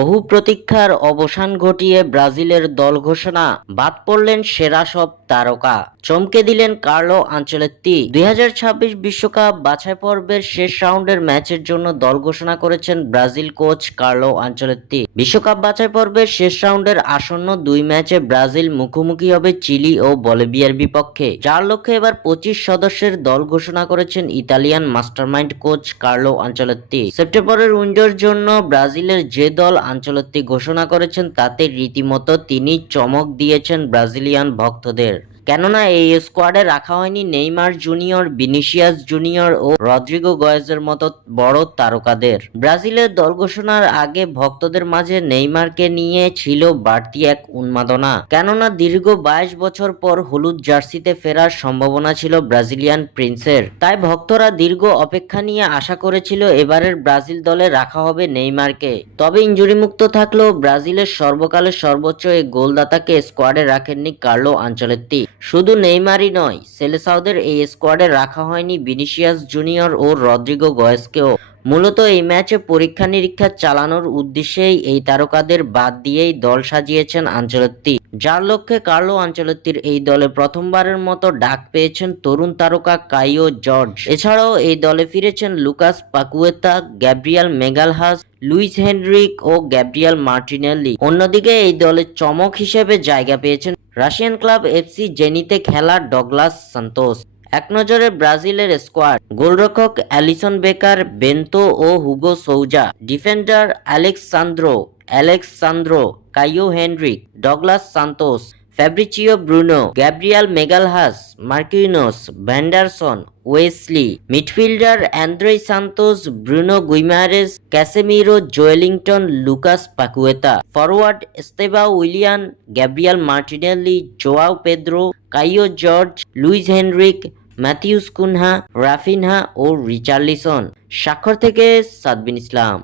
বহু প্রতীক্ষার অবসান ঘটিয়ে ব্রাজিলের দল ঘোষণা, বাদ পড়লেন সেরা সব তারকা, চমকে দিলেন কার্লো আনচেলত্তি। 2026 বিশ্বকাপ বাছাই পর্বের শেষ রাউন্ডের ম্যাচের জন্য দল ঘোষণা করেছেন ব্রাজিল কোচ কার্লো আনচেলত্তি। বিশ্বকাপ বাছাই পর্বের শেষ রাউন্ডের আসন্ন দুই ম্যাচে ব্রাজিল মুখোমুখি হবে চিলি ও বলিভিয়ার বিপক্ষে, যার লক্ষ্যে এবার 25 সদস্যের দল ঘোষণা করেছেন Italian mastermind coach Carlo Ancelotti. সেপ্টেম্বরের উইন্ডোর জন্য ব্রাজিলের যে দল আনচেলত্তি ঘোষণা করেছেন তাতে রীতিমতো তিনি চমক দিয়েছেন ব্রাজিলিয়ান ভক্তদের। কেননা এই স্কোয়াডে রাখা হয়নি নেইমার জুনিয়র, ভিনিসিয়াস জুনিয়র ও রদ্রিগো গয়েজের মতো বড় তারকাদের। ব্রাজিলের দল ঘোষণার আগে ভক্তদের মাঝে নেইমারকে নিয়ে ছিল বাড়তি এক উন্মাদনা, কেননা দীর্ঘ 22 বছর পর হলুদ জার্সিতে ফেরার সম্ভাবনা ছিল ব্রাজিলিয়ান প্রিন্সের। তাই ভক্তরা দীর্ঘ অপেক্ষা নিয়ে আশা করেছিল এবারের ব্রাজিল দলে রাখা হবে নেইমারকে। তবে ইনজুরিমুক্ত থাকলেও ব্রাজিলের সর্বকালের সর্বোচ্চ এই গোলদাতাকে স্কোয়াডে রাখেননি কার্লো আনচেলত্তি। শুধু নেইমারই নয়, সেলেসাওদের এই স্কোয়াডে রাখা হয়নি ভিনিসিয়াস জুনিয়র ও রদ্রিগো গয়েজকেও। মূলত এই ম্যাচে পরীক্ষা নিরীক্ষা চালানোর উদ্দেশ্যেই এই তারকাদের বাদ দিয়েই দল সাজিয়েছেন আনচেলত্তি, যার লক্ষ্যে কার্লো আনচেলত্তির এই দলে প্রথমবারের মতো ডাক পেয়েছেন তরুণ তারকা কাইও জর্জ। এছাড়াও এই দলে ফিরেছেন Lucas Paqueta, Gabriel Magalhaes, Luis Henrique ও গ্যাব্রিয়েল মার্টিনেল্লি। অন্যদিকে এই দলে চমক হিসেবে জায়গা পেয়েছেন রাশিয়ান ক্লাব এফসি জেনিতে খেলা ডগলাস সান্তোস। এক নজরে ব্রাজিলের স্কোয়াড: গোলরক্ষক অ্যালিসন বেকার, বেন্তো ও Hugo Souza; defender Alexsandro Caio Henrique, Douglas Santos, Fabricio Bruno, Gabriel Magalhaes, Marquinhos Vanderson, Wesley; midfielder Andre Santos, Bruno Guimaraes, Casemiro, Joelinton, Lucas Paqueta; forward Estevao Willian, Gabriel Martinelli, Joao Pedro, Caio Jorge, Luis Henrique, Matheus Cunha, Raphinha ও Richarlison. স্বাক্ষর থেকে সাদবিন ইসলাম।